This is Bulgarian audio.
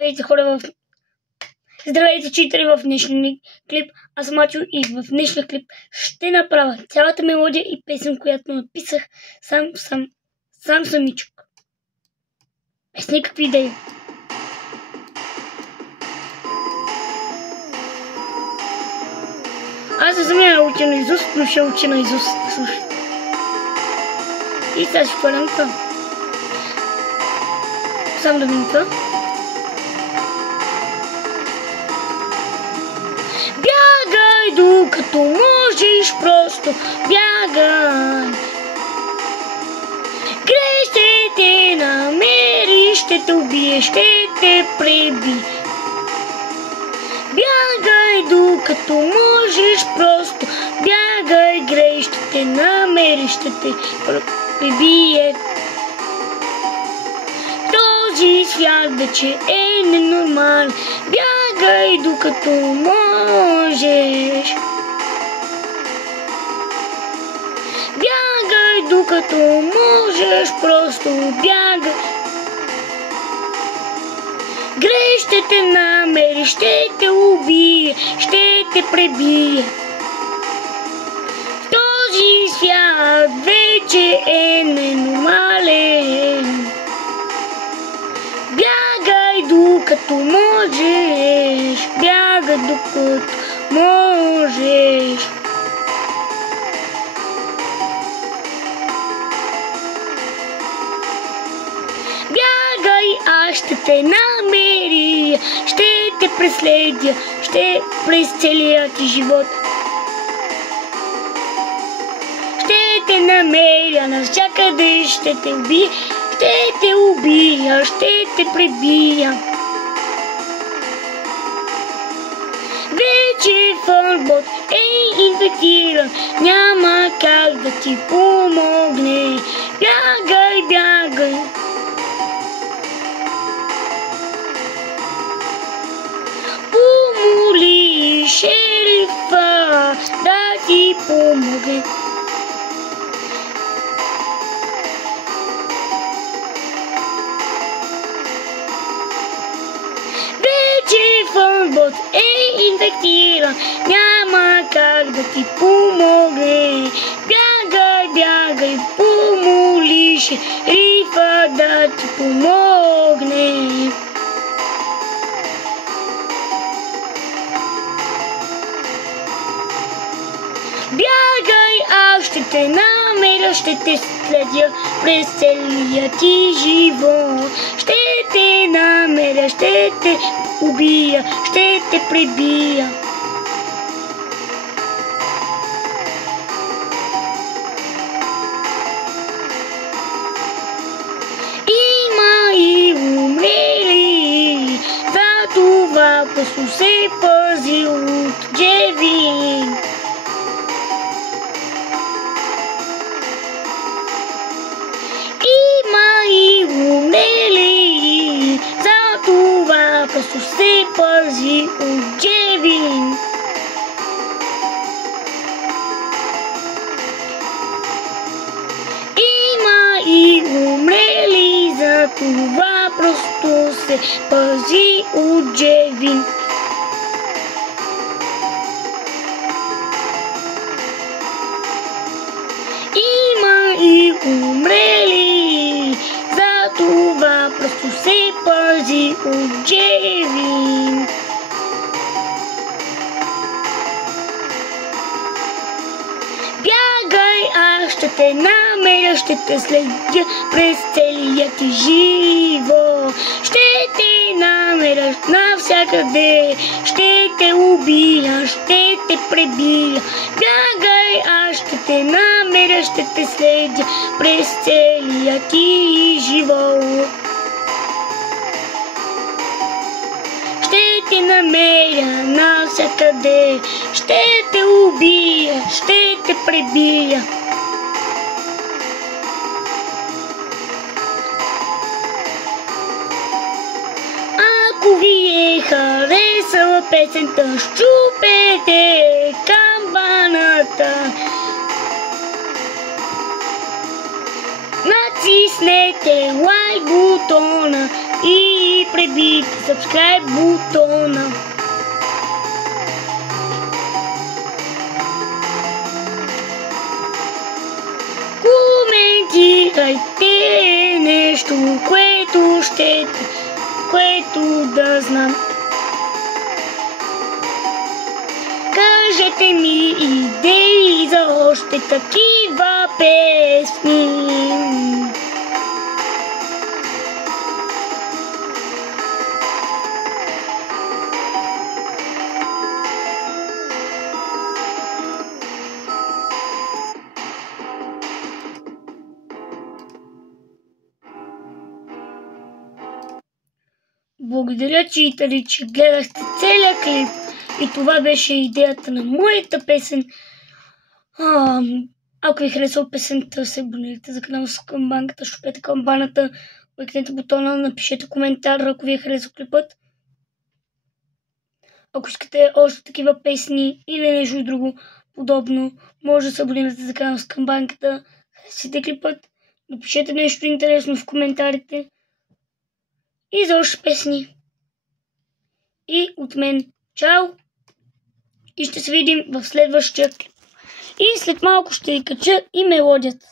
Здравейте хора, здравейте читали в днешния клип. Аз съм Матио и в днешния клип ще направя цялата мелодия и песен, която написах сам самичък. Без никакви идеи. Аз не съм я уча наизуст, но ще уча наизуст. Слушай. И сега ще хвалям това. Сам да минута. Бягай докато можеш, просто бягай. Грей ще те намери, ще те убие, ще те преби. Бягай докато можеш, просто бягай. Грей ще те намери, ще те пребие. Този свят вече е ненормален. Бягай докато можеш. Бягай докато можеш, просто бягай. Грей ще те намери, ще те убие, ще те пребие. Този свят вече е ненормален. Бягай докато можеш, бягай докато можеш. Бягай, аз ще те намеря, ще те преследя, ще през целия ти живот. Ще те намеря навсякъде, ще те убия. Ще те убия, ще те пребия. Вече фънбот е инфектиран, няма как да ти помогне. Бягай, бягай. Помоли шерифа да ти помогне. Фънбот е инфектиран, няма как да ти помогне. Бягай, бягай, помоли шерифа да ти помогне. Бягай, аз ще те намеря, ще те следя през целия ти живот. Ще те намеря, ще те убия, ще те пребия. Има и умрели, за това просто се пази от Джевин. Просто се пази от Джевин. Има и умрели, за това просто се пази от Джевин. Има и умрели, за това просто се пази от Джевин. Бягай, аз ще те намеря, ще те следя през целия ти живот. Ще те намеря навсякъде, ще те убия, ще те пребия. Бягай, аз ще те намеря, ще те следя през целия ти живот. Ще те намеря навсякъде, ще те убия, ще те пребия. Ако ви е харесала песента, щупете камбаната. Натиснете лайк бутона и пребийте subscribe бутона. Коментирайте нещо, което да знам. Кажете ми идеи за още такива песни. Благодаря, читали, че гледахте целия клип. И това беше идеята на моята песен. Ако ви харесва песента, се абонирайте за канала с камбанката, щупете камбаната, лайкнете бутона, напишете коментар, ако ви е харесал клипът. Ако искате още такива песни или нещо друго подобно, може да се абонирате за канала с камбанката. Харесайте клипът, напишете нещо интересно в коментарите. И за още песни. И от мен чао! И ще се видим в следващия клип. И след малко ще ви кача и мелодията.